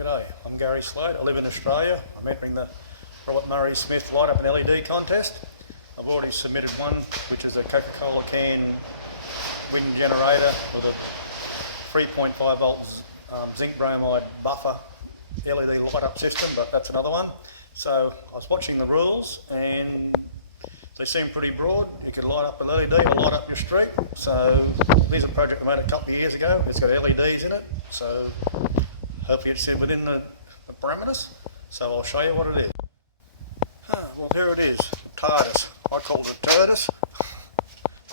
G'day, I'm Gary Slade. I live in Australia. I'm entering the Robert Murray Smith Light Up an LED contest. I've already submitted one, which is a Coca-Cola can wind generator with a 3.5 volts zinc bromide buffer LED light up system, but that's another one. So I was watching the rules and they seem pretty broad. You could light up an LED or light up your street. So here's a project I made a couple of years ago. It's got LEDs in it, so hopefully it's within the parameters. So I'll show you what it is. Well, here it is, Tardis. I called it Tardis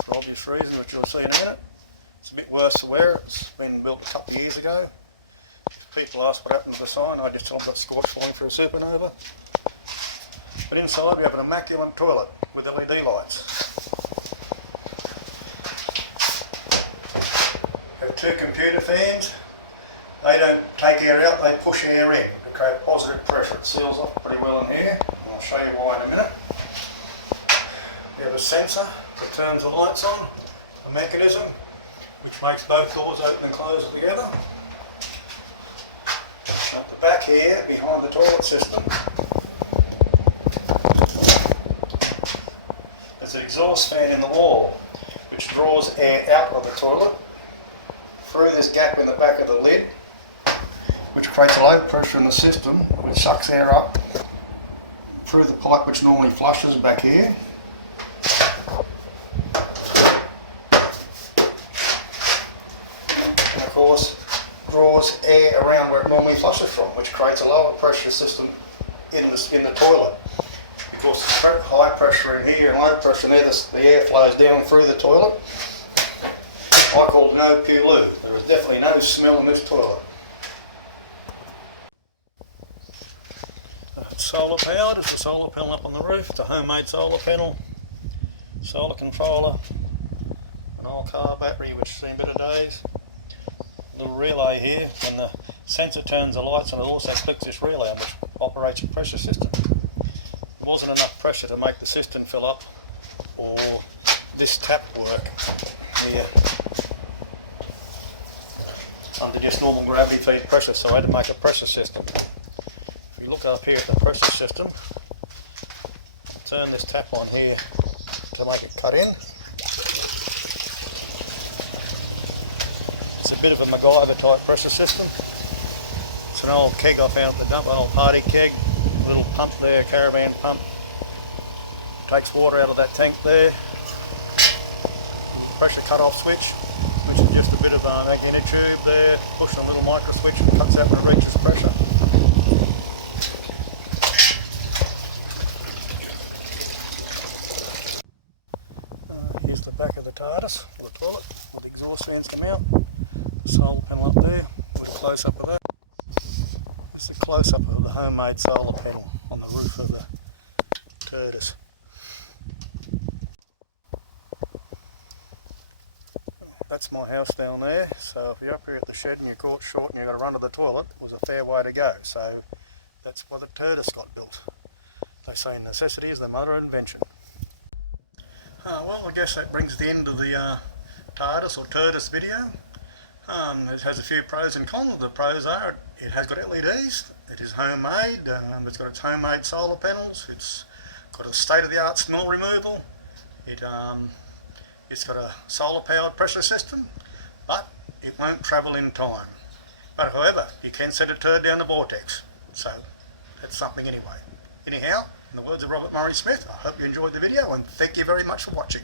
for obvious reasons, which you'll see in a minute. It's a bit worse for wear. It's been built a couple of years ago. If people ask what happened to the sign, I just tell them got scorched falling through a supernova. But inside we have an immaculate toilet with LED lights. We have two computer fans. They don't take air out, they push air in to create positive pressure. It seals off pretty well in here. I'll show you why in a minute. We have a sensor that turns the lights on, a mechanism which makes both doors open and close together. At the back here, behind the toilet system, there's an exhaust fan in the wall which draws air out of the toilet through this gap in the back of the lid, which creates a low pressure in the system, which sucks air up through the pipe which normally flushes back here. And of course draws air around where it normally flushes from, which creates a lower pressure system in the toilet. Because it's high pressure in here and low pressure in there, the air flows down through the toilet. I call it no poo-loo. There is definitely no smell in this toilet. It's solar powered. It's a solar panel up on the roof. It's a homemade solar panel, solar controller, an old car battery which has seen better days. Little relay here. When the sensor turns the lights on, it also clicks this relay on which operates a pressure system. There wasn't enough pressure to make the system fill up or this tap work here under just normal gravity feed pressure, so I had to make a pressure system. If you look up here at the pressure system, turn this tap on here to make it cut in. It's a bit of a MacGyver type pressure system. It's an old keg I found at the dump, an old party keg, a little pump there, caravan pump. Takes water out of that tank there. Pressure cut off switch, which is just a bit of a magnetic tube there, push a little micro switch and cuts out when it reaches pressure. Here's the back of the Tardis, or the toilet, where the exhaust fans come out. The solar panel up there, with a close-up of that. This is a close-up of the homemade solar panel on the roof of the Tardis. That's my house down there, so if you're up here at the shed and you're caught short and you've got to run to the toilet, it was a fair way to go. So that's why the Tardis got built. They say necessity is the mother of invention. Well, I guess that brings the end of the Tardis or Tardis video. It has a few pros and cons. The pros are it has got LEDs, it is homemade, it's got its homemade solar panels, it's got a state-of-the-art smell removal, it's got a solar powered pressure system, but it won't travel in time. But however, you can set a turd down the vortex, so that's something anyway. Anyhow, in the words of Robert Murray Smith, I hope you enjoyed the video and thank you very much for watching.